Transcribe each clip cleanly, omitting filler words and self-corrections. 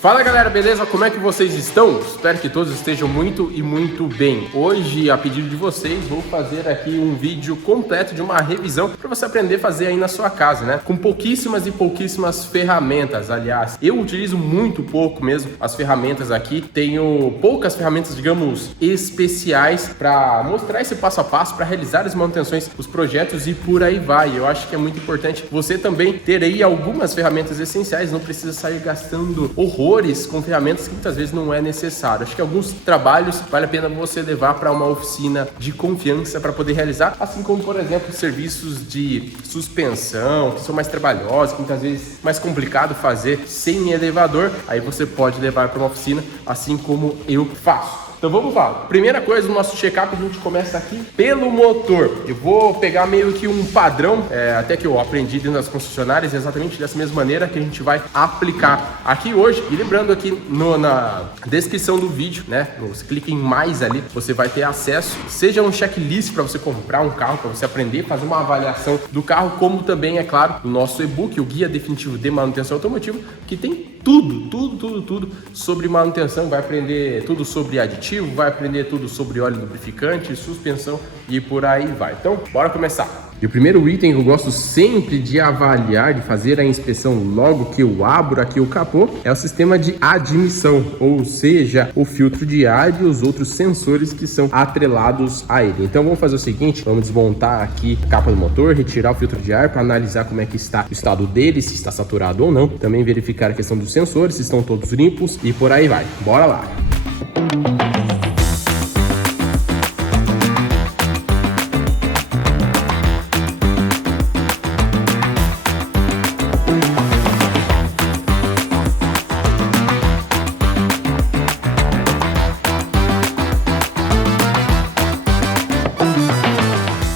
Fala galera, beleza? Como é que vocês estão? Espero que todos estejam muito e muito bem. Hoje, a pedido de vocês, vou fazer aqui um vídeo completo de uma revisão para você aprender a fazer aí na sua casa, né? Com pouquíssimas ferramentas. Aliás, eu utilizo muito pouco mesmo as ferramentas aqui. Tenho poucas ferramentas, digamos, especiais para mostrar esse passo a passo, para realizar as manutenções, os projetos e por aí vai. Eu acho que é muito importante você também ter aí algumas ferramentas essenciais, não precisa sair gastando horrores com ferramentas que muitas vezes não é necessário. Acho que alguns trabalhos vale a pena você levar para uma oficina de confiança para poder realizar, assim como, por exemplo, serviços de suspensão, que são mais trabalhosos, que muitas vezes é mais complicado fazer sem elevador. Aí você pode levar para uma oficina, assim como eu faço. Então vamos lá. Primeira coisa, no nosso check-up, a gente começa aqui pelo motor. Eu vou pegar meio que um padrão, até que eu aprendi dentro das concessionárias, exatamente dessa mesma maneira que a gente vai aplicar aqui hoje. E lembrando aqui na descrição do vídeo, né? Você clica em mais ali, você vai ter acesso, seja um checklist para você comprar um carro, para você aprender, fazer uma avaliação do carro, como também, é claro, o nosso e-book, o Guia Definitivo de Manutenção Automotiva, que tem tudo sobre manutenção. Vai aprender tudo sobre aditivo, vai aprender tudo sobre óleo lubrificante, suspensão e por aí vai. Então, bora começar. E o primeiro item que eu gosto sempre de avaliar, de fazer a inspeção logo que eu abro aqui o capô, é o sistema de admissão, ou seja, o filtro de ar e os outros sensores que são atrelados a ele. Então vamos fazer o seguinte, vamos desmontar aqui a capa do motor, retirar o filtro de ar para analisar como é que está o estado dele, se está saturado ou não. Também verificar a questão dos sensores, se estão todos limpos e por aí vai. Bora lá!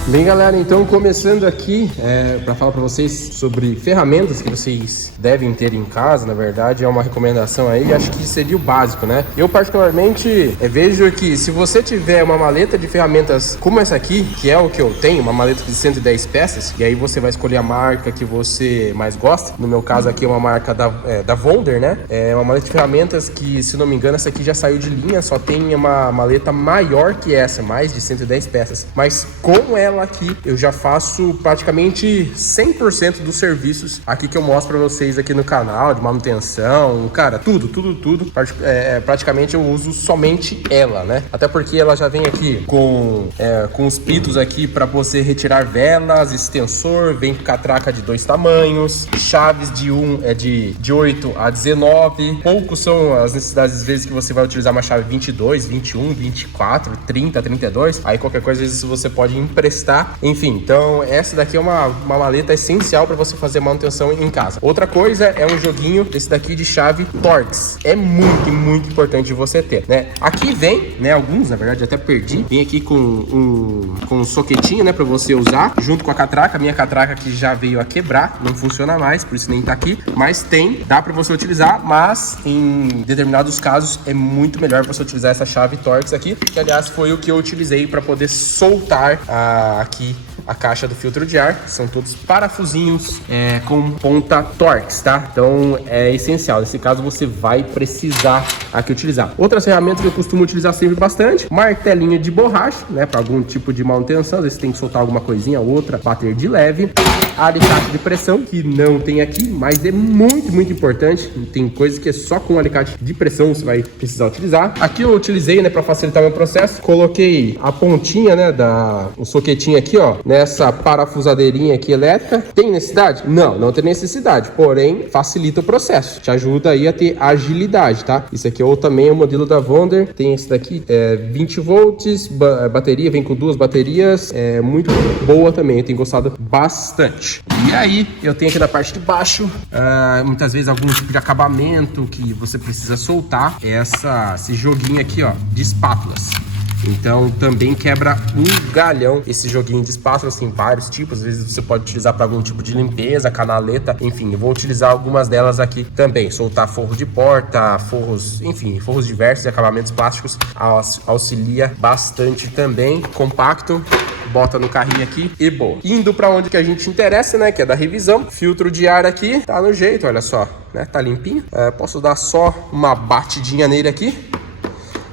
Bem galera, então começando aqui para falar para vocês sobre ferramentas que vocês devem ter em casa. Na verdade é uma recomendação aí, acho que seria o básico, né? Eu particularmente vejo que se você tiver uma maleta de ferramentas como essa aqui, que é o que eu tenho, uma maleta de 110 peças, e aí você vai escolher a marca que você mais gosta. No meu caso aqui é uma marca da Wonder, né? É uma maleta de ferramentas que, se não me engano, essa aqui já saiu de linha, só tem uma maleta maior que essa, mais de 110 peças, mas com ela aqui eu já faço praticamente 100% dos serviços aqui que eu mostro para vocês aqui no canal, de manutenção, cara, tudo. Praticamente eu uso somente ela, né? Até porque ela já vem aqui com os pitos aqui para você retirar velas, extensor, vem com catraca de 2 tamanhos, chaves de 8 a 19. Poucos são as necessidades, às vezes, que você vai utilizar uma chave 22, 21, 24, 30, 32. Aí qualquer coisa, às vezes, você pode emprestar. Enfim, então essa daqui é uma maleta essencial para você fazer manutenção em casa. Outra coisa é um joguinho desse daqui de chave Torx. É muito importante você ter, né? Aqui vem, né, alguns, na verdade, até perdi. Vem aqui com um soquetinho, né, para você usar, junto com a catraca. A minha catraca que já veio a quebrar, não funciona mais, por isso nem tá aqui. Mas dá para você utilizar, mas em determinados casos é muito melhor você utilizar essa chave Torx aqui, que aliás foi o que eu utilizei para poder soltar aqui a caixa do filtro de ar. São todos parafusinhos com ponta Torx, tá? Então é essencial. Nesse caso você vai precisar aqui utilizar. Outras ferramentas que eu costumo utilizar sempre bastante: martelinho de borracha, né? Para algum tipo de manutenção, às vezes tem que soltar alguma coisinha ou outra, bater de leve. Alicate de pressão, que não tem aqui, mas é muito importante. Tem coisas que é só com alicate de pressão você vai precisar utilizar. Aqui eu utilizei, né, para facilitar o meu processo, coloquei a pontinha, né, o soquetinho aqui, ó, nessa parafusadeirinha aqui elétrica. Tem necessidade? Não tem necessidade, porém facilita o processo, te ajuda aí a ter agilidade, tá? Isso aqui também é o modelo da Wonder. Tem esse daqui, 20 volts, bateria, vem com 2 baterias, é muito boa também, eu tenho gostado bastante. E aí, eu tenho aqui na parte de baixo, muitas vezes algum tipo de acabamento que você precisa soltar, esse joguinho aqui, ó, de espátulas. Então também quebra um galhão esse joguinho de espátulas. Tem vários tipos, às vezes você pode utilizar para algum tipo de limpeza, canaleta, enfim, eu vou utilizar algumas delas aqui também. Soltar forro de porta, forros, enfim, forros diversos e acabamentos plásticos auxilia bastante também. Compacto, bota no carrinho aqui e boa. Indo pra onde que a gente interessa, né, que é da revisão. Filtro de ar aqui, tá no jeito, olha só, né, tá limpinho. Posso dar só uma batidinha nele aqui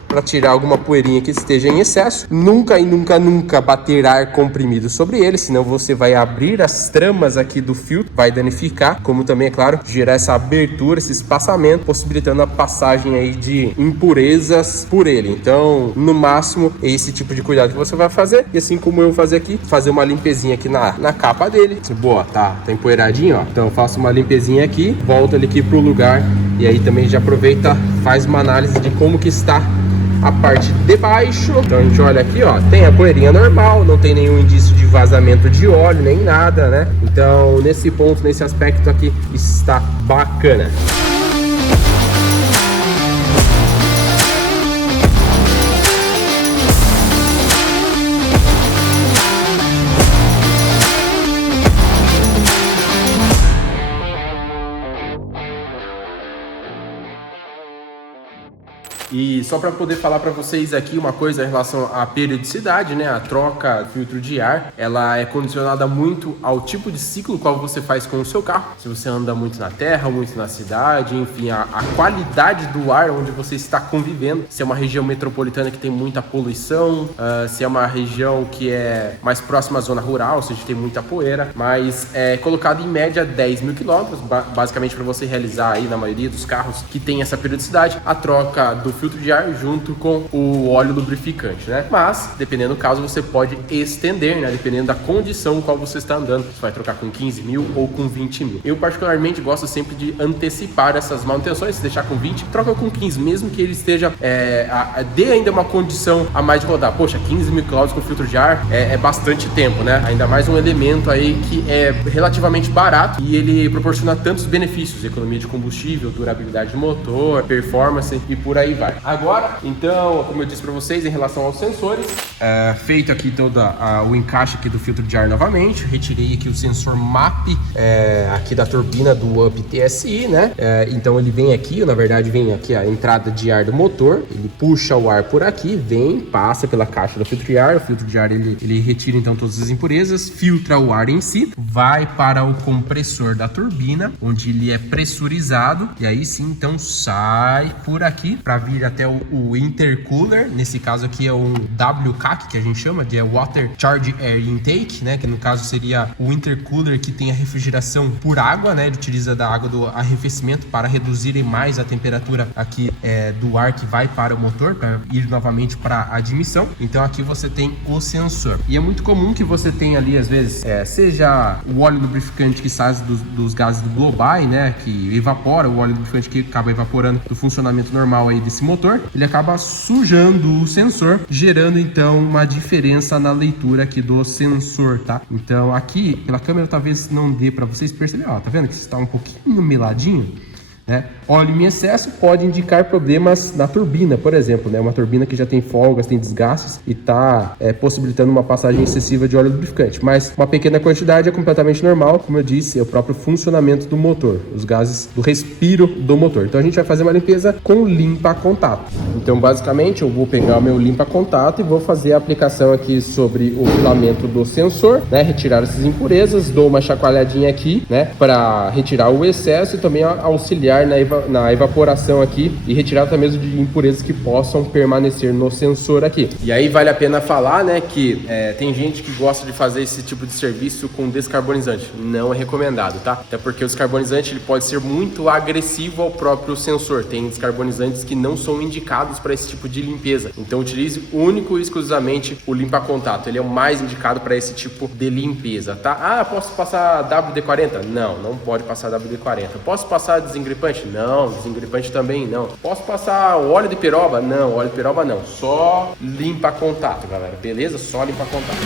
para tirar alguma poeirinha que esteja em excesso. Nunca e nunca bater ar comprimido sobre ele, senão você vai abrir as tramas aqui do filtro, vai danificar, como também, é claro, gerar essa abertura, esse espaçamento, possibilitando a passagem aí de impurezas por ele. Então, no máximo, é esse tipo de cuidado que você vai fazer. E assim como eu vou fazer aqui, fazer uma limpezinha aqui na capa dele. Boa, tá empoeiradinho, ó. Então eu faço uma limpezinha aqui, volto ele aqui pro lugar e aí também já aproveita, faz uma análise de como que está a parte de baixo. Então a gente olha aqui, ó, tem a poeirinha normal, não tem nenhum indício de vazamento de óleo, nem nada, né? Então nesse ponto, nesse aspecto aqui, está bacana. E só para poder falar para vocês aqui uma coisa em relação à periodicidade, né? A troca do filtro de ar, ela é condicionada muito ao tipo de ciclo qual você faz com o seu carro. Se você anda muito na terra, muito na cidade, enfim, a qualidade do ar onde você está convivendo. Se é uma região metropolitana que tem muita poluição, se é uma região que é mais próxima à zona rural, ou seja, tem muita poeira, mas é colocado em média 10 mil quilômetros, basicamente para você realizar aí na maioria dos carros que tem essa periodicidade, a troca do filtro de ar junto com o óleo lubrificante, né? Mas, dependendo do caso, você pode estender, né? Dependendo da condição com qual você está andando. Você vai trocar com 15 mil ou com 20 mil. Eu, particularmente, gosto sempre de antecipar essas manutenções. Se deixar com 20, troca com 15, mesmo que ele esteja... dê ainda uma condição a mais de rodar. Poxa, 15 mil quilômetros com filtro de ar é bastante tempo, né? Ainda mais um elemento aí que é relativamente barato e ele proporciona tantos benefícios. Economia de combustível, durabilidade do motor, performance e por aí vai. Agora, então, como eu disse para vocês, em relação aos sensores, feito aqui todo o encaixe aqui do filtro de ar novamente, retirei aqui o sensor MAP aqui da turbina do Up TSI, né? Então ele vem aqui, na verdade vem aqui a entrada de ar do motor, ele puxa o ar por aqui, vem, passa pela caixa do filtro de ar, o filtro de ar ele retira então todas as impurezas, filtra o ar em si, vai para o compressor da turbina, onde ele é pressurizado, e aí sim então sai por aqui para vir até o intercooler. Nesse caso aqui é um WCAC, que a gente chama de Water Charge Air Intake, né, que no caso seria o intercooler que tem a refrigeração por água, né, ele utiliza da água do arrefecimento para reduzir mais a temperatura aqui do ar que vai para o motor, para ir novamente para a admissão. Então aqui você tem o sensor, e é muito comum que você tenha ali às vezes, seja o óleo lubrificante que sai dos gases do blow-by, né, que evapora, o óleo lubrificante que acaba evaporando do funcionamento normal aí desse motor, ele acaba sujando o sensor, gerando então uma diferença na leitura aqui do sensor, tá? Então aqui, pela câmera talvez não dê para vocês perceberem, ó, tá vendo que está um pouquinho meladinho, né? Óleo em excesso pode indicar problemas na turbina, por exemplo, né? Uma turbina que já tem folgas, tem desgastes e está possibilitando uma passagem excessiva de óleo lubrificante. Mas uma pequena quantidade é completamente normal, como eu disse, é o próprio funcionamento do motor, os gases do respiro do motor. Então a gente vai fazer uma limpeza com limpa-contato. Então basicamente eu vou pegar o meu limpa-contato e vou fazer a aplicação aqui sobre o filamento do sensor, né? Retirar essas impurezas, dou uma chacoalhadinha aqui, né? Para retirar o excesso e também auxiliar na evaporação aqui e retirar até mesmo de impurezas que possam permanecer no sensor aqui. E aí vale a pena falar, né, que tem gente que gosta de fazer esse tipo de serviço com descarbonizante. Não é recomendado, tá? Até porque o descarbonizante ele pode ser muito agressivo ao próprio sensor. Tem descarbonizantes que não são indicados para esse tipo de limpeza. Então utilize único e exclusivamente o limpa-contato. Ele é o mais indicado para esse tipo de limpeza, tá? Ah, posso passar WD-40? Não pode passar WD-40. Posso passar desengripante? Não, desengripante também não. Posso passar óleo de peroba? Não, óleo de peroba não. Só limpa-contato, galera. Beleza? Só limpa-contato.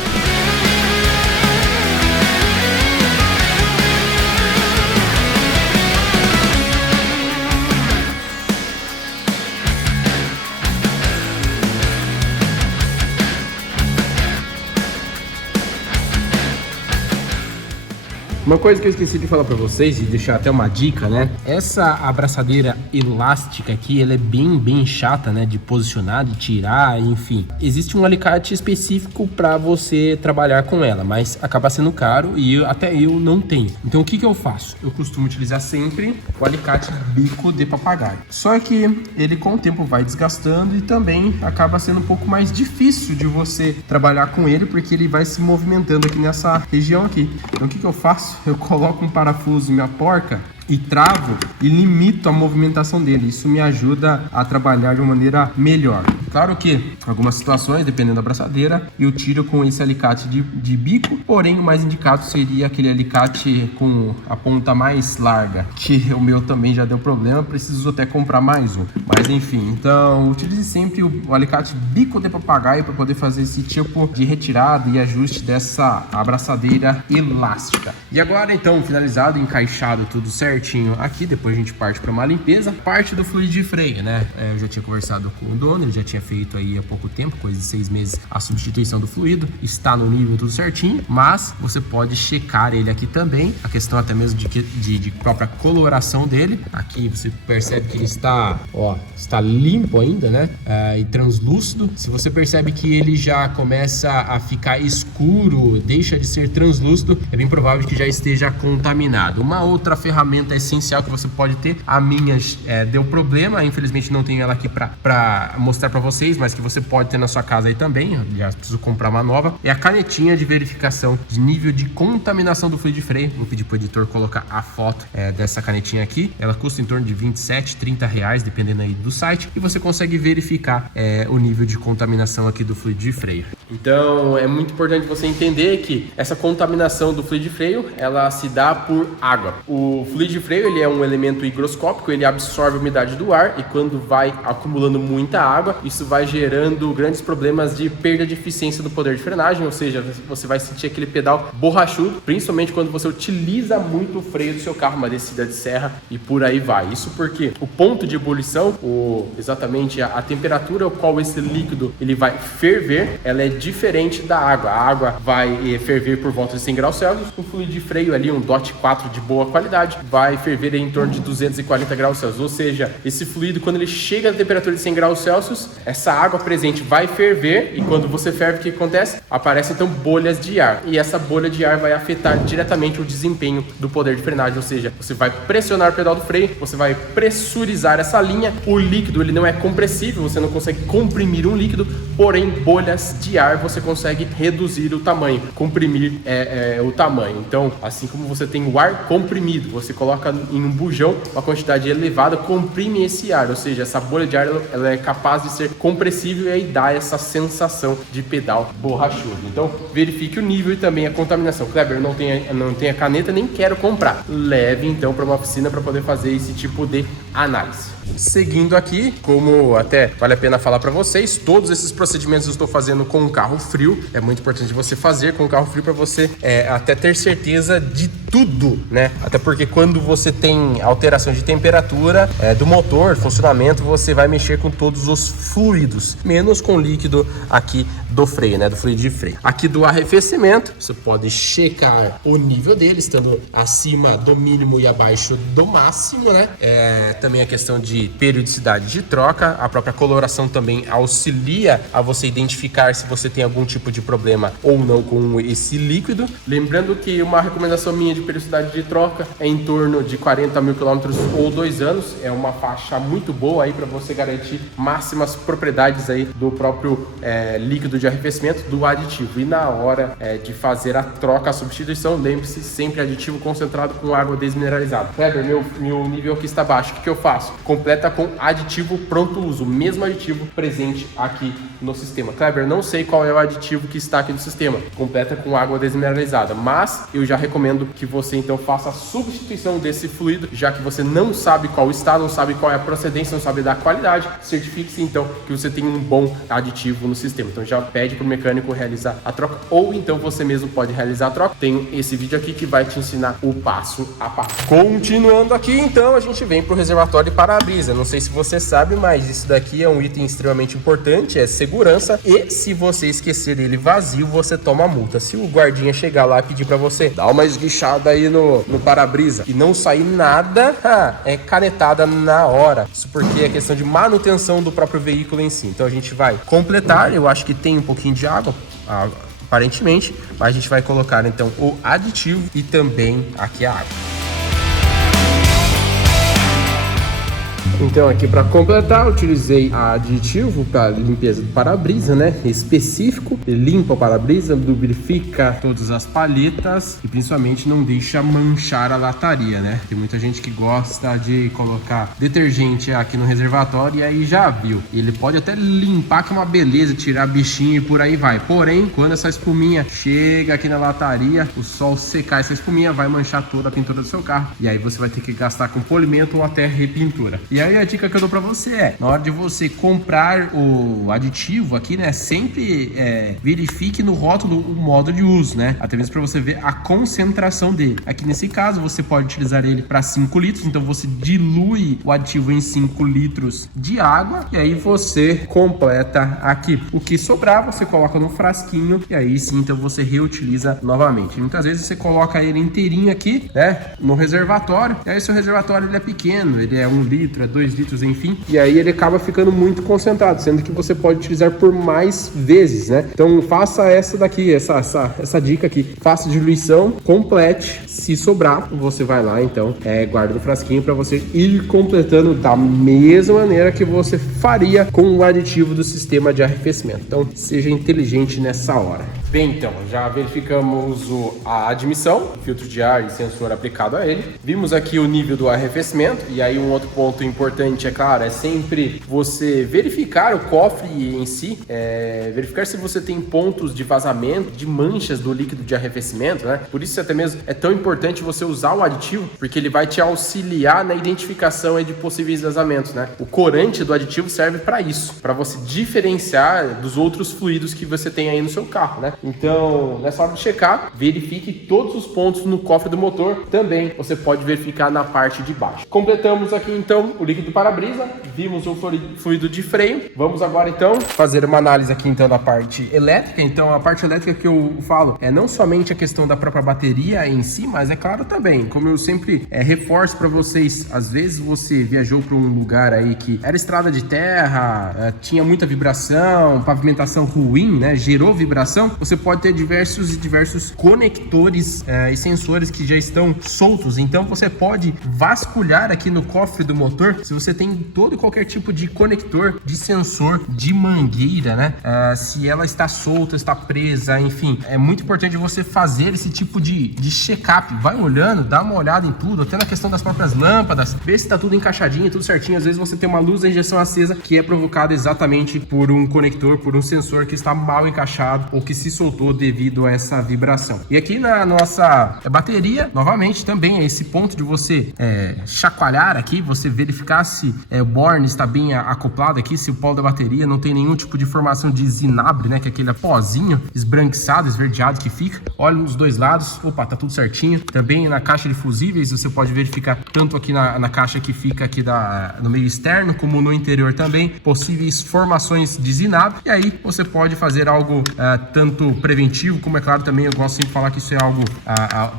Uma coisa que eu esqueci de falar pra vocês e deixar até uma dica, né? Essa abraçadeira elástica aqui, ela é bem chata, né? De posicionar, de tirar, enfim. Existe um alicate específico pra você trabalhar com ela, mas acaba sendo caro e até eu não tenho. Então o que eu faço? Eu costumo utilizar sempre o alicate bico de papagaio. Só que ele com o tempo vai desgastando e também acaba sendo um pouco mais difícil de você trabalhar com ele, porque ele vai se movimentando aqui nessa região aqui. Então o que eu faço? Eu coloco um parafuso em minha porca e travo e limito a movimentação dele. Isso me ajuda a trabalhar de uma maneira melhor. Claro que em algumas situações, dependendo da abraçadeira, eu tiro com esse alicate de bico, porém o mais indicado seria aquele alicate com a ponta mais larga, que o meu também já deu problema, preciso até comprar mais um. Mas enfim, então utilize sempre o alicate bico de papagaio para poder fazer esse tipo de retirada e ajuste dessa abraçadeira elástica. E agora então, finalizado, encaixado tudo certinho aqui, depois a gente parte para uma limpeza, parte do fluido de freio, né? Eu já tinha conversado com o dono, ele já tinha feito aí há pouco tempo, coisa de 6 meses, a substituição do fluido, está no nível tudo certinho, mas você pode checar ele aqui também, a questão até mesmo de própria coloração dele. Aqui você percebe que ele está, ó, está limpo ainda, né? E translúcido. Se você percebe que ele já começa a ficar escuro, deixa de ser translúcido, é bem provável que já esteja contaminado. Uma outra ferramenta essencial que você pode ter, a minha deu problema, infelizmente não tenho ela aqui para mostrar para vocês, mas que você pode ter na sua casa aí também, aliás, preciso comprar uma nova, é a canetinha de verificação de nível de contaminação do fluido de freio. Vou pedir pro editor colocar a foto dessa canetinha aqui, ela custa em torno de 27, 30 reais, dependendo aí do site, e você consegue verificar o nível de contaminação aqui do fluido de freio. Então é muito importante você entender que essa contaminação do fluido de freio, ela se dá por água. O fluido de freio, ele é um elemento higroscópico, ele absorve a umidade do ar e quando vai acumulando muita água, isso vai gerando grandes problemas de perda de eficiência do poder de frenagem, ou seja, você vai sentir aquele pedal borrachudo, principalmente quando você utiliza muito o freio do seu carro, uma descida de serra e por aí vai. Isso porque o ponto de ebulição, exatamente a temperatura ao qual esse líquido ele vai ferver, ela é diferente da água. A água vai ferver por volta de 100 graus Celsius, o fluido de freio ali, um DOT 4 de boa qualidade, vai ferver em torno de 240 graus Celsius, ou seja, esse fluido, quando ele chega na temperatura de 100 graus Celsius, essa água presente vai ferver e quando você ferve, o que acontece? Aparecem então bolhas de ar e essa bolha de ar vai afetar diretamente o desempenho do poder de frenagem, ou seja, você vai pressionar o pedal do freio, você vai pressurizar essa linha, o líquido ele não é compressível, você não consegue comprimir um líquido, porém bolhas de ar você consegue reduzir o tamanho, comprimir o tamanho. Então, assim como você tem o ar comprimido, você coloca em um bujão uma quantidade elevada, comprime esse ar, ou seja, essa bolha de ar ela é capaz de ser compressível e aí dá essa sensação de pedal borrachudo. Então, verifique o nível e também a contaminação. Kleber, não tenho a caneta, nem quero comprar. Leve então para uma oficina para poder fazer esse tipo de análise. Seguindo aqui, como até vale a pena falar para vocês, todos esses procedimentos eu estou fazendo com um carro frio. É muito importante você fazer com um carro frio para você até ter certeza de tudo, né? Até porque quando você tem alteração de temperatura do motor, funcionamento, você vai mexer com todos os fluidos, menos com o líquido aqui do freio, né? Do fluido de freio. Aqui do arrefecimento, você pode checar o nível dele, estando acima do mínimo e abaixo do máximo, né? Também a questão de periodicidade de troca, a própria coloração também auxilia a você identificar se você tem algum tipo de problema ou não com esse líquido. Lembrando que uma recomendação minha de periodicidade de troca é em torno de 40 mil quilômetros ou 2 anos, é uma faixa muito boa aí para você garantir máximas propriedades aí do próprio líquido de arrefecimento do aditivo. E na hora de fazer a troca, a substituição, lembre-se sempre aditivo concentrado com água desmineralizada. Kleber, meu nível aqui está baixo, o que eu faço? Completa com aditivo pronto uso, o mesmo aditivo presente aqui no sistema. Kleber, não sei qual é o aditivo que está aqui no sistema, completa com água desmineralizada, mas eu já recomendo que você então faça a substituição desse fluido, já que você não sabe qual está, não sabe qual é a procedência, não sabe da qualidade, certifique-se então que você tem um bom aditivo no sistema. Então já pede para o mecânico realizar a troca, ou então você mesmo pode realizar a troca. Tem esse vídeo aqui que vai te ensinar o passo a passo. Continuando aqui, então, a gente vem para o reservatório de para-brisa. Não sei se você sabe, mas isso daqui é um item extremamente importante, é segurança. segurança, e se você esquecer ele vazio, você toma multa. Se o guardinha chegar lá e pedir pra você dar uma esguichada aí no para-brisa e não sair nada, é canetada na hora. Isso porque é questão de manutenção do próprio veículo em si. Então a gente vai completar, eu acho que tem um pouquinho de água, aparentemente, mas a gente vai colocar então o aditivo e também aqui a água. Então aqui para completar, utilizei aditivo para limpeza do para-brisa, né? Específico, ele limpa o para-brisa, lubrifica todas as palhetas e principalmente não deixa manchar a lataria, né? Tem muita gente que gosta de colocar detergente aqui no reservatório e aí já viu. Ele pode até limpar que é uma beleza, tirar bichinho e por aí vai. Porém, quando essa espuminha chega aqui na lataria, o sol secar essa espuminha vai manchar toda a pintura do seu carro e aí você vai ter que gastar com polimento ou até repintura. E aí a dica que eu dou pra você é, na hora de você comprar o aditivo aqui, né, sempre verifique no rótulo o modo de uso, né, até mesmo pra você ver a concentração dele. Aqui nesse caso, você pode utilizar ele para 5 litros, então você dilui o aditivo em 5 litros de água e aí você completa aqui. O que sobrar, você coloca no frasquinho e aí sim, então você reutiliza novamente. Muitas vezes você coloca ele inteirinho aqui, né, no reservatório, e aí seu reservatório ele é pequeno, ele é 1 litro, é 2 litros, enfim, e aí ele acaba ficando muito concentrado, sendo que você pode utilizar por mais vezes, né? Então faça essa daqui, essa dica aqui, faça diluição, complete, se sobrar, você vai lá, então, guarda no frasquinho para você ir completando da mesma maneira que você faria com o aditivo do sistema de arrefecimento. Então, seja inteligente nessa hora. Bem, então, já verificamos a admissão, filtro de ar e sensor aplicado a ele. Vimos aqui o nível do arrefecimento, e aí um outro ponto importante, é claro, é sempre você verificar o cofre em si, verificar se você tem pontos de vazamento, de manchas do líquido de arrefecimento, né? Por isso até mesmo é tão importante você usar o aditivo, porque ele vai te auxiliar na identificação de possíveis vazamentos, né? O corante do aditivo serve para isso, para você diferenciar dos outros fluidos que você tem aí no seu carro, né? Então, nessa hora de checar, verifique todos os pontos no cofre do motor. Também você pode verificar na parte de baixo. Completamos aqui então o líquido do para-brisa, vimos o fluido de freio. Vamos agora então fazer uma análise aqui então da parte elétrica. Então a parte elétrica que eu falo é não somente a questão da própria bateria em si, mas é claro também, como eu sempre reforço para vocês, às vezes você viajou para um lugar aí que era estrada de terra, tinha muita vibração, pavimentação ruim, né, gerou vibração, você pode ter diversos conectores e sensores que já estão soltos. Então você pode vasculhar aqui no cofre do motor se você tem todo e qualquer tipo de conector, de sensor, de mangueira, né? Se ela está solta, está presa, enfim, é muito importante você fazer esse tipo de check-up. Vai olhando, dá uma olhada em tudo, até na questão das próprias lâmpadas, ver se está tudo encaixadinho, tudo certinho. Às vezes você tem uma luz da injeção acesa que é provocada exatamente por um conector, por um sensor que está mal encaixado ou que se soltou devido a essa vibração. E aqui na nossa bateria, novamente, também é esse ponto de você chacoalhar aqui, você verificar se o borne está bem acoplado aqui, se o polo da bateria não tem nenhum tipo de formação de zinabre, né, que é aquele pozinho esbranquiçado, esverdeado que fica. Olha os dois lados, opa, tá tudo certinho. Também na caixa de fusíveis você pode verificar tanto aqui na caixa que fica aqui no meio externo, como no interior também, possíveis formações de zinabre. E aí você pode fazer algo tanto preventivo, como é claro também, eu gosto sempre de falar que isso é algo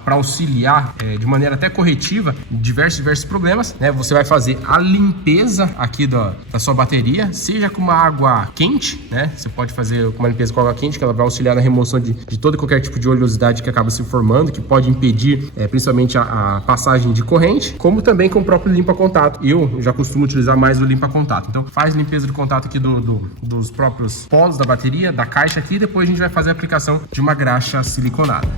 para auxiliar de maneira até corretiva diversos problemas, né? Você vai fazer a limpeza aqui da sua bateria, seja com uma água quente, né? Você pode fazer uma limpeza com água quente, que ela vai auxiliar na remoção de todo e qualquer tipo de oleosidade que acaba se formando, que pode impedir principalmente a passagem de corrente, como também com o próprio limpa-contato. Eu já costumo utilizar mais o limpa-contato. Então faz limpeza de contato aqui dos próprios polos da bateria, da caixa aqui, e depois a gente vai fazer a aplicação de uma graxa siliconada.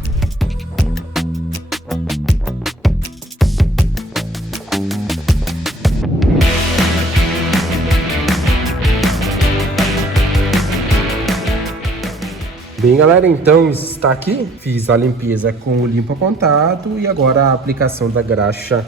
Bem, galera, então está aqui, fiz a limpeza com o limpa-contato e agora a aplicação da graxa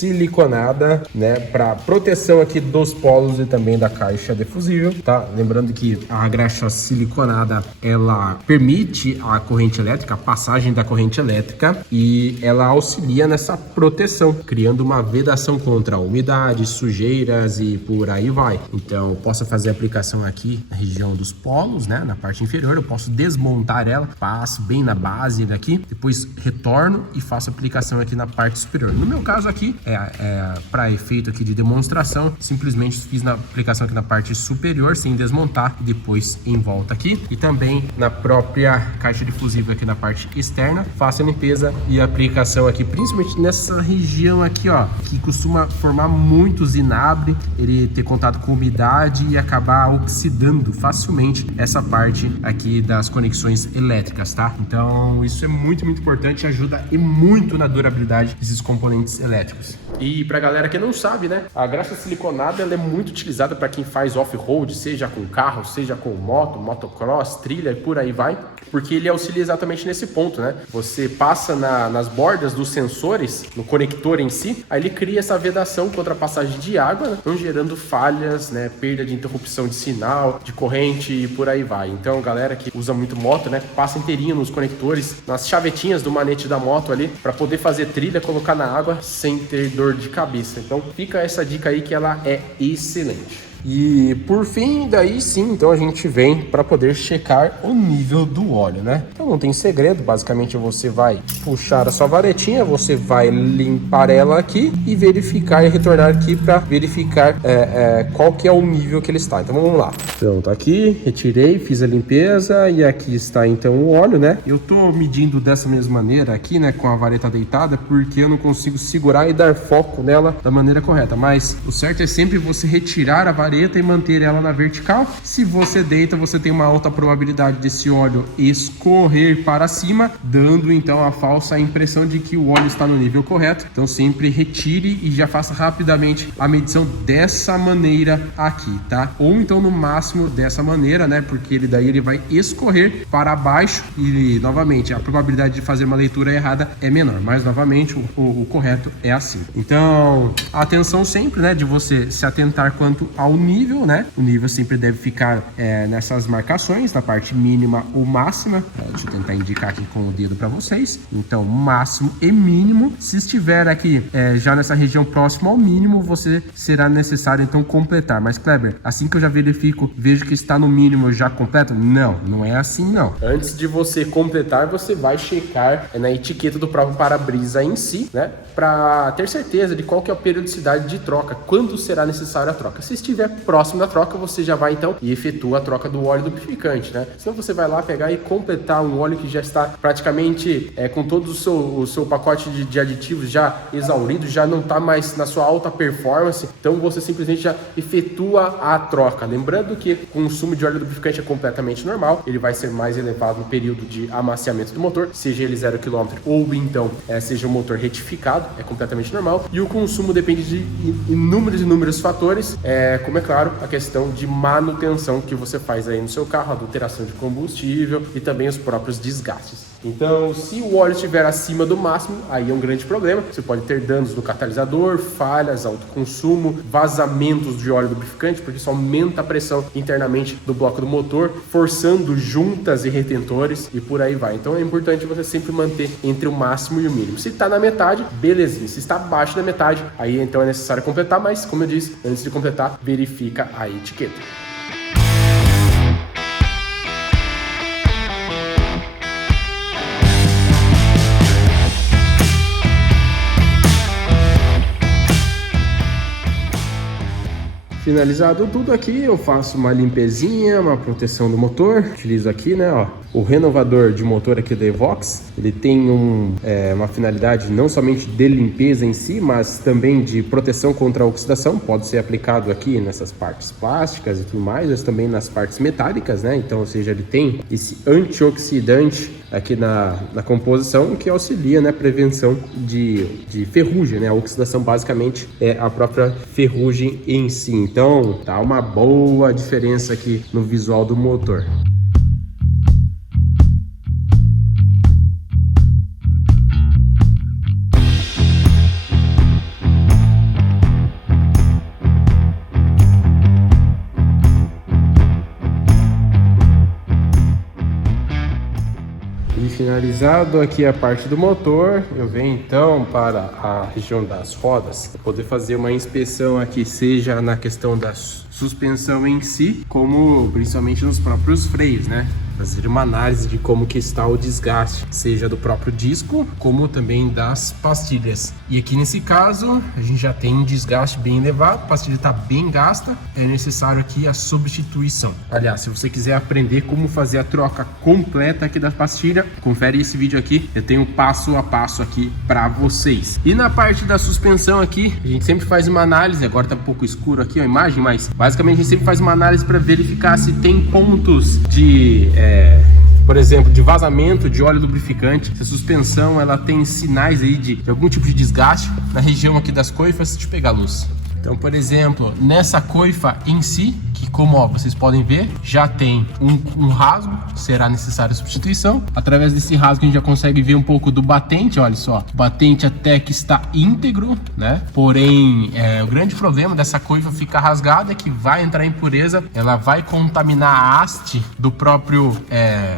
siliconada, né, para proteção aqui dos polos e também da caixa defusível, tá? Lembrando que a graxa siliconada, ela permite a corrente elétrica, a passagem da corrente elétrica, e ela auxilia nessa proteção, criando uma vedação contra a umidade, sujeiras e por aí vai. Então, eu posso fazer a aplicação aqui na região dos polos, né, na parte inferior. Eu posso desmontar ela, passo bem na base daqui, depois retorno e faço a aplicação aqui na parte superior. No meu caso aqui, para efeito aqui de demonstração, simplesmente fiz na aplicação aqui na parte superior, sem desmontar, e depois em volta aqui, e também na própria caixa difusível aqui na parte externa, faço a limpeza e a aplicação aqui, principalmente nessa região aqui, ó, que costuma formar muito zinabre, ele ter contato com umidade e acabar oxidando facilmente essa parte aqui das conexões elétricas, tá? Então isso é muito importante, ajuda e muito na durabilidade desses componentes elétricos. E pra galera que não sabe, né, a graxa siliconada ela é muito utilizada para quem faz off-road, seja com carro, seja com moto, motocross, trilha e por aí vai, porque ele auxilia exatamente nesse ponto, né? Você passa nas bordas dos sensores, no conector em si, aí ele cria essa vedação contra a passagem de água, né, não gerando falhas, né, perda de interrupção de sinal, de corrente e por aí vai. Então, galera que usa muito moto, né, passa inteirinho nos conectores, nas chavetinhas do manete da moto ali, para poder fazer trilha, colocar na água sem ter dor de cabeça. Então, fica essa dica aí que ela é excelente. E por fim, daí sim, então a gente vem para poder checar o nível do óleo, né? Então não tem segredo, basicamente você vai puxar a sua varetinha, você vai limpar ela aqui e verificar e retornar aqui para verificar qual que é o nível que ele está. Então vamos lá. Então tá aqui, retirei, fiz a limpeza e aqui está então o óleo, né? Eu tô medindo dessa mesma maneira aqui, né, com a vareta deitada, porque eu não consigo segurar e dar foco nela da maneira correta, mas o certo é sempre você retirar a vareta e manter ela na vertical. Se você deita, você tem uma alta probabilidade desse óleo escorrer para cima, dando então a falsa impressão de que o óleo está no nível correto. Então sempre retire e já faça rapidamente a medição dessa maneira aqui, tá? Ou então no máximo dessa maneira, né? Porque ele vai escorrer para baixo e novamente a probabilidade de fazer uma leitura errada é menor, mas novamente o correto é assim. Então atenção sempre, né, de você se atentar quanto ao nível, né? O nível sempre deve ficar nessas marcações, na parte mínima ou máxima. Deixa eu tentar indicar aqui com o dedo para vocês. Então, máximo e mínimo. Se estiver aqui já nessa região próxima ao mínimo, você será necessário então completar. Mas, Kleber, assim que eu já verifico, vejo que está no mínimo, eu já completo? Não, não é assim não. Antes de você completar, você vai checar na etiqueta do próprio para-brisa em si, né? Para ter certeza de qual que é a periodicidade de troca, quando será necessária a troca. Se estiver próximo da troca, você já vai então e efetua a troca do óleo lubrificante, né? Senão você vai lá pegar e completar um óleo que já está praticamente com todo o seu pacote de aditivos já exaurido, já não está mais na sua alta performance, então você simplesmente já efetua a troca. Lembrando que o consumo de óleo lubrificante é completamente normal, ele vai ser mais elevado no período de amaciamento do motor, seja ele 0 km ou então seja o motor retificado, é completamente normal, e o consumo depende de inúmeros fatores, como é claro, a questão de manutenção que você faz aí no seu carro, adulteração de combustível e também os próprios desgastes. Então, se o óleo estiver acima do máximo, aí é um grande problema. Você pode ter danos no catalisador, falhas, alto consumo, vazamentos de óleo lubrificante, porque isso aumenta a pressão internamente do bloco do motor, forçando juntas e retentores e por aí vai. Então é importante você sempre manter entre o máximo e o mínimo. Se está na metade, belezinha. Se está abaixo da metade, aí então é necessário completar, mas como eu disse, antes de completar, verifica a etiqueta. Finalizado tudo aqui, eu faço uma limpezinha, uma proteção do motor. Utilizo aqui, né, ó, o renovador de motor aqui da Evox. Ele tem uma finalidade não somente de limpeza em si, mas também de proteção contra a oxidação. Pode ser aplicado aqui nessas partes plásticas e tudo mais, mas também nas partes metálicas, né? Então, ou seja, ele tem esse antioxidante aqui na composição que auxilia na prevenção de ferrugem, né? A oxidação basicamente é a própria ferrugem em si. Então, tá uma boa diferença aqui no visual do motor. finalizado aqui a parte do motor, eu venho então para a região das rodas, para poder fazer uma inspeção aqui, seja na questão da suspensão em si, como principalmente nos próprios freios, né? Fazer uma análise de como que está o desgaste, seja do próprio disco, como também das pastilhas. E aqui nesse caso, a gente já tem um desgaste bem elevado, a pastilha está bem gasta, é necessário aqui a substituição. Aliás, se você quiser aprender como fazer a troca completa aqui da pastilha, confere esse vídeo aqui, eu tenho passo a passo aqui para vocês. E na parte da suspensão aqui, a gente sempre faz uma análise, agora tá um pouco escuro aqui a imagem, mas basicamente a gente sempre faz uma análise para verificar se tem pontos de por exemplo, de vazamento de óleo lubrificante, se a suspensão ela tem sinais aí de algum tipo de desgaste na região aqui das coifas. Deixa eu pegar a luz. Então, por exemplo, nessa coifa em si, que como vocês podem ver, já tem um rasgo, será necessária substituição. Através desse rasgo a gente já consegue ver um pouco do batente, olha só, o batente até que está íntegro, né? Porém, o grande problema dessa coifa ficar rasgada é que vai entrar impureza, ela vai contaminar a haste do próprio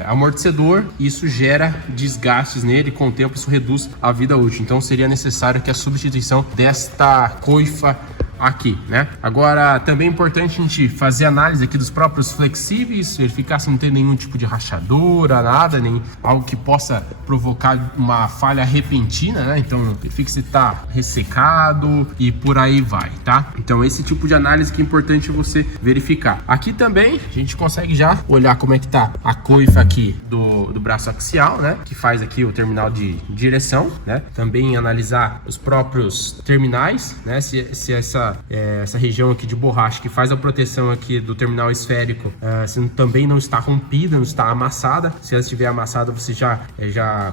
amortecedor, e isso gera desgastes nele, e com o tempo isso reduz a vida útil. Então seria necessário que a substituição desta coifa aqui, né? Agora, também é importante a gente fazer análise aqui dos próprios flexíveis, verificar se não tem nenhum tipo de rachadura, nada, nem algo que possa provocar uma falha repentina, né? Então, verifique se tá ressecado e por aí vai, tá? Então, esse tipo de análise que é importante você verificar. Aqui também, a gente consegue já olhar como é que tá a coifa aqui do braço axial, né? Que faz aqui o terminal de direção, né? Também analisar os próprios terminais, né? Se essa região aqui de borracha que faz a proteção aqui do terminal esférico se também não está rompida, não está amassada. Se ela estiver amassada, você já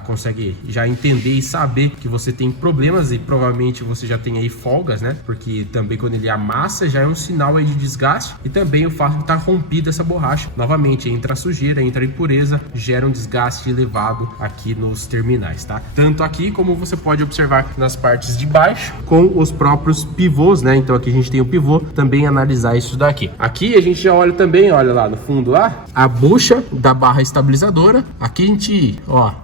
consegue entender e saber que você tem problemas, e provavelmente você já tem aí folgas, né? Porque também quando ele amassa já é um sinal aí de desgaste, e também o fato de estar rompida essa borracha. Novamente, entra a sujeira, entra a impureza, gera um desgaste elevado aqui nos terminais, tá? Tanto aqui como você pode observar nas partes de baixo com os próprios pivôs, né? Então aqui a gente tem o pivô, também analisar isso daqui. Aqui a gente já olha também, olha lá no fundo lá, a bucha da barra estabilizadora. Aqui a gente,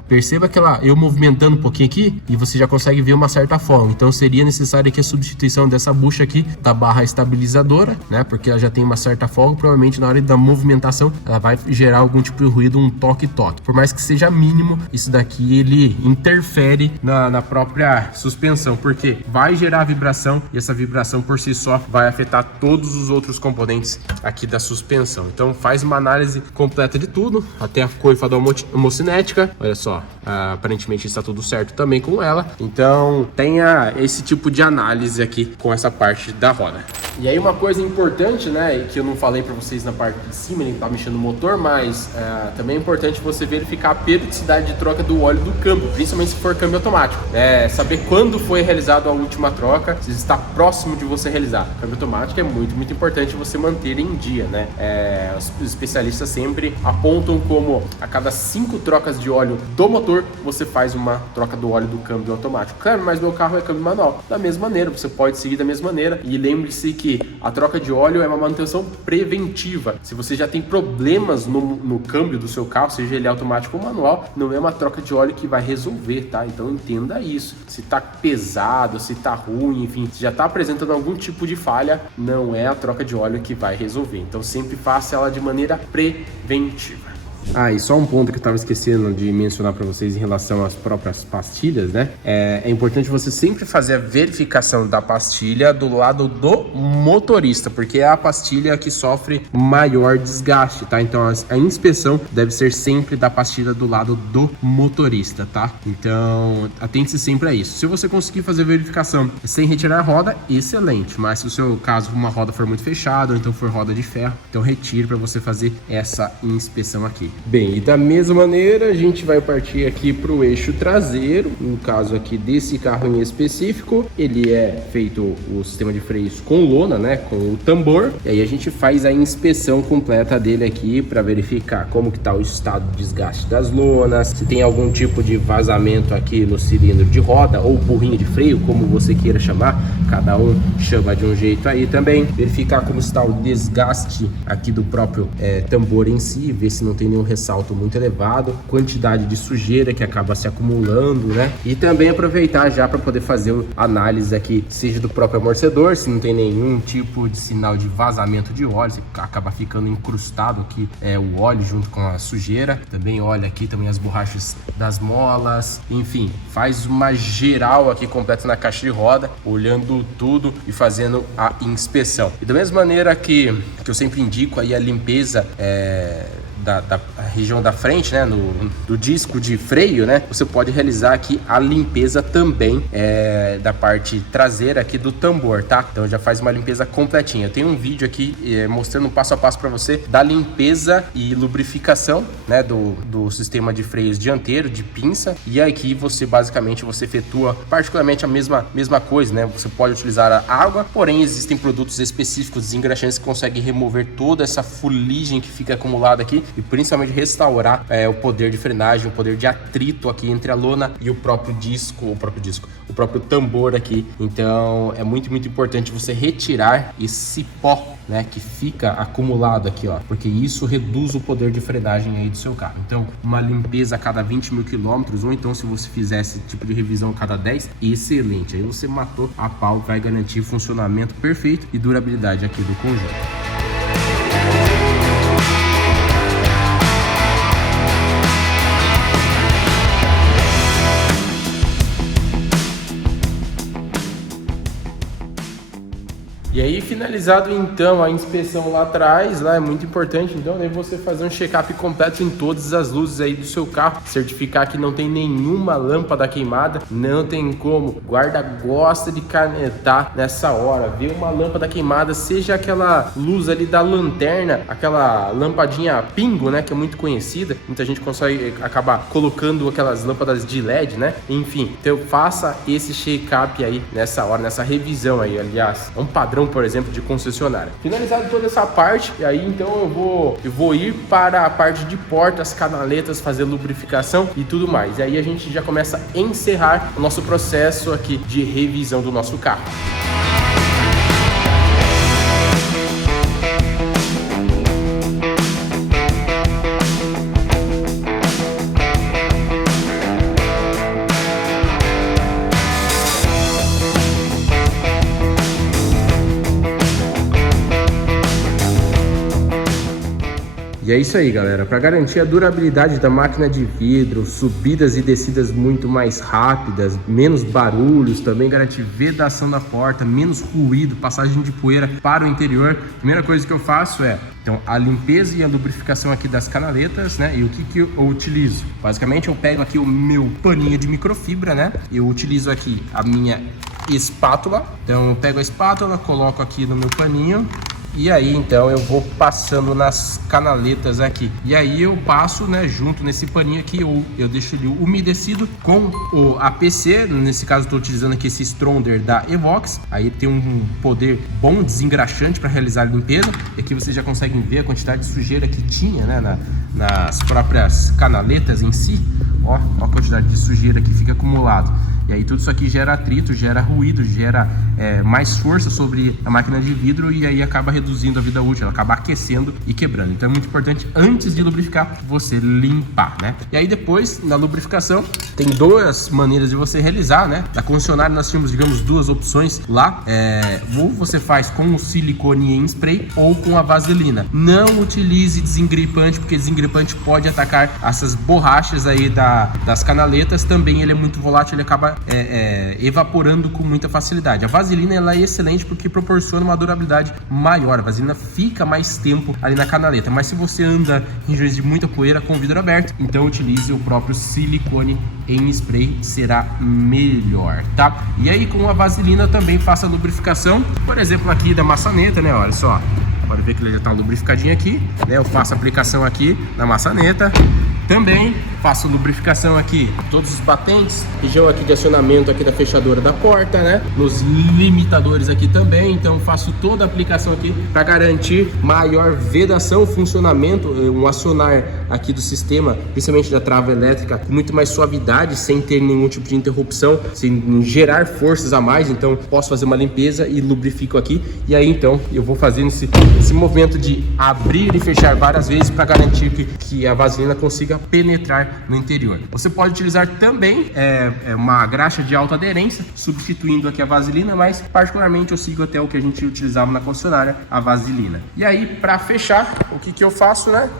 perceba que eu movimentando um pouquinho aqui e você já consegue ver uma certa folga. Então seria necessário aqui a substituição dessa bucha aqui da barra estabilizadora, né? Porque ela já tem uma certa folga, provavelmente na hora da movimentação ela vai gerar algum tipo de ruído, um toque-toque. Por mais que seja mínimo, isso daqui ele interfere na própria suspensão, porque vai gerar vibração, e essa vibração por si só vai afetar todos os outros componentes aqui da suspensão. Então faz uma análise completa de tudo, até a coifa da homocinética. Olha só, aparentemente está tudo certo também com ela. Então tenha esse tipo de análise aqui com essa parte da roda. E aí uma coisa importante, né, que eu não falei para vocês na parte de cima, ele tá mexendo no motor, mas também é importante você verificar a periodicidade de troca do óleo do câmbio, principalmente se for câmbio automático. Saber quando foi realizada a última troca, se está próximo de você realizar. O câmbio automático é muito importante você manter em dia, né? Os especialistas sempre apontam como a cada 5 trocas de óleo do motor, você faz uma troca do óleo do câmbio automático. Claro, mas meu carro é câmbio manual. Da mesma maneira, você pode seguir da mesma maneira, e lembre-se que a troca de óleo é uma manutenção preventiva. Se você já tem problemas no câmbio do seu carro, seja ele automático ou manual, não é uma troca de óleo que vai resolver, tá? Então entenda isso. Se tá pesado, se tá ruim, enfim, se já tá apresentando algum tipo de falha, não é a troca de óleo que vai resolver. Então sempre faça ela de maneira preventiva. E só um ponto que eu estava esquecendo de mencionar para vocês em relação às próprias pastilhas, né? É importante você sempre fazer a verificação da pastilha do lado do motorista, porque é a pastilha que sofre maior desgaste, tá? Então a inspeção deve ser sempre da pastilha do lado do motorista, tá? Então atente-se sempre a isso. Se você conseguir fazer a verificação sem retirar a roda, excelente. Mas se o seu caso uma roda for muito fechada, ou então for roda de ferro, então retire para você fazer essa inspeção aqui. Bem, e da mesma maneira a gente vai partir aqui para o eixo traseiro. No caso aqui desse carro em específico, ele é feito o sistema de freios com lona, né, com o tambor. E aí a gente faz a inspeção completa dele aqui para verificar como que tá o estado de desgaste das lonas, se tem algum tipo de vazamento aqui no cilindro de roda ou burrinho de freio, como você queira chamar, cada um chama de um jeito aí também. Verificar como está o desgaste aqui do próprio tambor em si, ver se não tem nenhum ressalto muito elevado, quantidade de sujeira que acaba se acumulando, né? E também aproveitar já para poder fazer a análise aqui, seja do próprio amortecedor, se não tem nenhum tipo de sinal de vazamento de óleo, você acaba ficando incrustado aqui o óleo junto com a sujeira. Também olha aqui também as borrachas das molas, enfim, faz uma geral aqui completa na caixa de roda, olhando tudo e fazendo a inspeção. E da mesma maneira que eu sempre indico aí a limpeza da região da frente, né, do disco de freio, né, você pode realizar aqui a limpeza também da parte traseira aqui do tambor, tá? Então já faz uma limpeza completinha. Eu tenho um vídeo aqui mostrando passo a passo para você da limpeza e lubrificação, né, do sistema de freios dianteiro, de pinça, e aqui você basicamente efetua particularmente a mesma coisa, né? Você pode utilizar a água, porém existem produtos específicos desengraxantes que conseguem remover toda essa fuligem que fica acumulada aqui e principalmente restaurar o poder de frenagem, o poder de atrito aqui entre a lona e o próprio próprio tambor aqui. Então é muito importante você retirar esse pó, né, que fica acumulado aqui, ó, porque isso reduz o poder de frenagem aí do seu carro. Então uma limpeza a cada 20 mil quilômetros, ou então se você fizesse tipo de revisão a cada 10, excelente, aí você matou a pau, vai garantir funcionamento perfeito e durabilidade aqui do conjunto. E aí, finalizado então a inspeção lá atrás, lá é muito importante, então aí você fazer um check-up completo em todas as luzes aí do seu carro, certificar que não tem nenhuma lâmpada queimada, não tem como. Guarda gosta de canetar nessa hora, vê uma lâmpada queimada, seja aquela luz ali da lanterna, aquela lampadinha pingo, né, que é muito conhecida, muita gente consegue acabar colocando aquelas lâmpadas de LED, né, enfim, então faça esse check-up aí nessa hora, nessa revisão aí, aliás, é um padrão, por exemplo, de concessionária. Finalizado toda essa parte, e aí então eu vou ir para a parte de portas, canaletas, fazer lubrificação e tudo mais. E aí a gente já começa a encerrar o nosso processo aqui de revisão do nosso carro. E é isso aí, galera. Para garantir a durabilidade da máquina de vidro, subidas e descidas muito mais rápidas, menos barulhos, também garantir vedação da porta, menos ruído, passagem de poeira para o interior. A primeira coisa que eu faço então, a limpeza e a lubrificação aqui das canaletas, né? E o que eu utilizo? Basicamente, eu pego aqui o meu paninho de microfibra, né? Eu utilizo aqui a minha espátula. Então, eu pego a espátula, coloco aqui no meu paninho. E aí, então, eu vou passando nas canaletas aqui. E aí eu passo, né, junto nesse paninho aqui, eu deixo ele umedecido com o APC. Nesse caso, estou utilizando aqui esse Stronder da Evox. Aí tem um poder bom desengraxante para realizar a limpeza. E aqui vocês já conseguem ver a quantidade de sujeira que tinha, né, nas próprias canaletas em si. Ó a quantidade de sujeira que fica acumulado. E aí tudo isso aqui gera atrito, gera ruído, gera mais força sobre a máquina de vidro e aí acaba reduzindo a vida útil, ela acaba aquecendo e quebrando. Então é muito importante, antes de lubrificar, você limpar, né? E aí depois, na lubrificação, tem duas maneiras de você realizar, né? Da concessionária nós tínhamos, digamos, duas opções lá. Ou você faz com o silicone em spray ou com a vaselina. Não utilize desengripante, porque desengripante pode atacar essas borrachas aí das canaletas. Também ele é muito volátil, ele acaba evaporando com muita facilidade. A vaselina ela é excelente porque proporciona uma durabilidade maior. A vaselina fica mais tempo ali na canaleta, mas se você anda em regiões de muita poeira com o vidro aberto, então utilize o próprio silicone em spray, será melhor, tá? E aí com a vaselina também faça a lubrificação, por exemplo aqui da maçaneta, né? Olha só, pode ver que ele já tá lubrificadinho aqui, né? Eu faço a aplicação aqui na maçaneta. Também faço lubrificação aqui, todos os batentes, região aqui de acionamento aqui da fechadura da porta, né? Nos limitadores aqui também, então faço toda a aplicação aqui para garantir maior vedação, funcionamento, um acionar aqui do sistema, principalmente da trava elétrica, com muito mais suavidade, sem ter nenhum tipo de interrupção, sem gerar forças a mais. Então posso fazer uma limpeza e lubrifico aqui, e aí então eu vou fazendo esse movimento de abrir e fechar várias vezes para garantir que a vaselina consiga penetrar no interior. Você pode utilizar também uma graxa de alta aderência, substituindo aqui a vaselina, mas particularmente eu sigo até o que a gente utilizava na concessionária, a vaselina. E aí, para fechar, o que eu faço, né?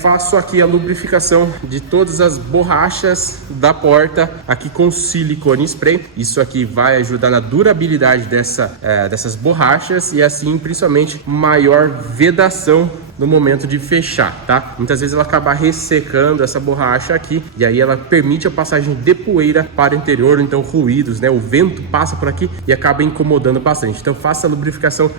Faço aqui a lubrificação de todas as borrachas da porta aqui com silicone spray. Isso aqui vai ajudar na durabilidade dessas borrachas e assim principalmente maior vedação no momento de fechar, tá? Muitas vezes ela acaba ressecando essa borracha aqui e aí ela permite a passagem de poeira para o interior, então ruídos, né? O vento passa por aqui e acaba incomodando bastante. Então faça a lubrificação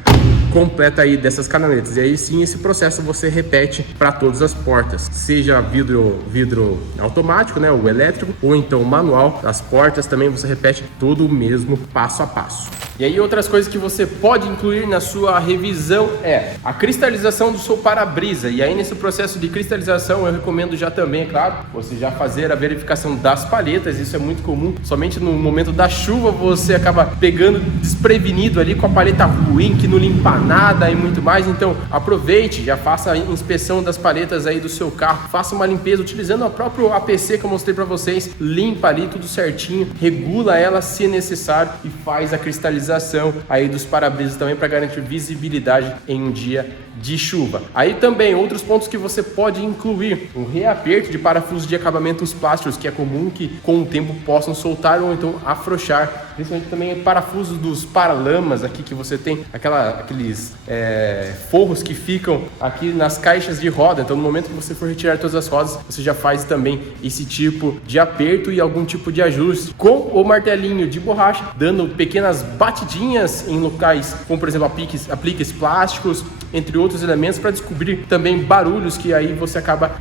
completa aí dessas canaletas e aí sim esse processo você repete para todas as portas, seja vidro automático, né? O elétrico ou então manual. As portas também você repete todo o mesmo passo a passo. E aí outras coisas que você pode incluir na sua revisão é a cristalização do seu para-brisa. E aí nesse processo de cristalização eu recomendo já também, é claro, você já fazer a verificação das palhetas. Isso é muito comum, somente no momento da chuva você acaba pegando desprevenido ali com a palheta ruim, que não limpa nada e muito mais. Então aproveite, já faça a inspeção das palhetas aí do seu carro, faça uma limpeza utilizando o próprio APC que eu mostrei para vocês, limpa ali tudo certinho, regula ela se necessário e faz a cristalização aí dos para-brisas também para garantir visibilidade em um dia de chuva. Aí também outros pontos que você pode incluir: um reaperto de parafusos de acabamentos plásticos, que é comum que com o tempo possam soltar ou então afrouxar, principalmente também parafusos dos paralamas aqui que você tem aqueles forros que ficam aqui nas caixas de roda. Então no momento que você for retirar todas as rodas, você já faz também esse tipo de aperto e algum tipo de ajuste com o martelinho de borracha, dando pequenas batidinhas em locais como por exemplo apliques plásticos, entre outros elementos, para descobrir também barulhos que aí você acaba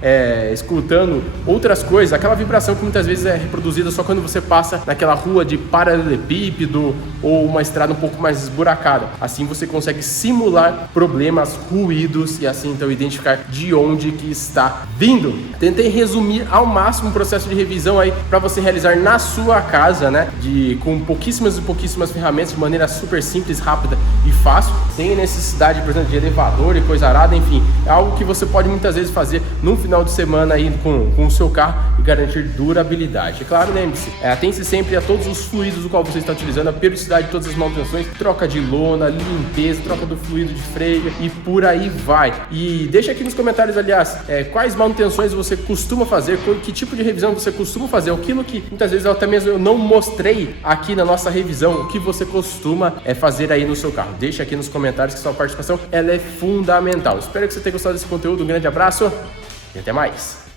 escutando outras coisas, aquela vibração que muitas vezes é reproduzida só quando você passa naquela rua de paralelepípedo ou uma estrada um pouco mais esburacada. Assim você consegue simular problemas, ruídos e assim então identificar de onde que está vindo. Tentei resumir ao máximo o processo de revisão aí para você realizar na sua casa, né, com pouquíssimas ferramentas, de maneira super simples, rápida e fácil, sem necessidade, por exemplo, de elevador e coisa arada. Enfim, é algo que você pode muitas vezes fazer num final de semana aí com o seu carro e garantir durabilidade. É claro, lembre-se, atente sempre a todos os fluidos do qual você está utilizando, a periodicidade de todas as manutenções, troca de lona, limpeza, troca do fluido de freio e por aí vai. E deixa aqui nos comentários, aliás, quais manutenções você costuma fazer, que tipo de revisão você costuma fazer, aquilo que muitas vezes até mesmo eu não mostrei aqui na nossa revisão, o que você costuma fazer aí no seu carro. Deixa aqui nos comentários que sua participação ela é fundamental. Espero que você tenha gostado desse conteúdo. Um grande abraço e até mais!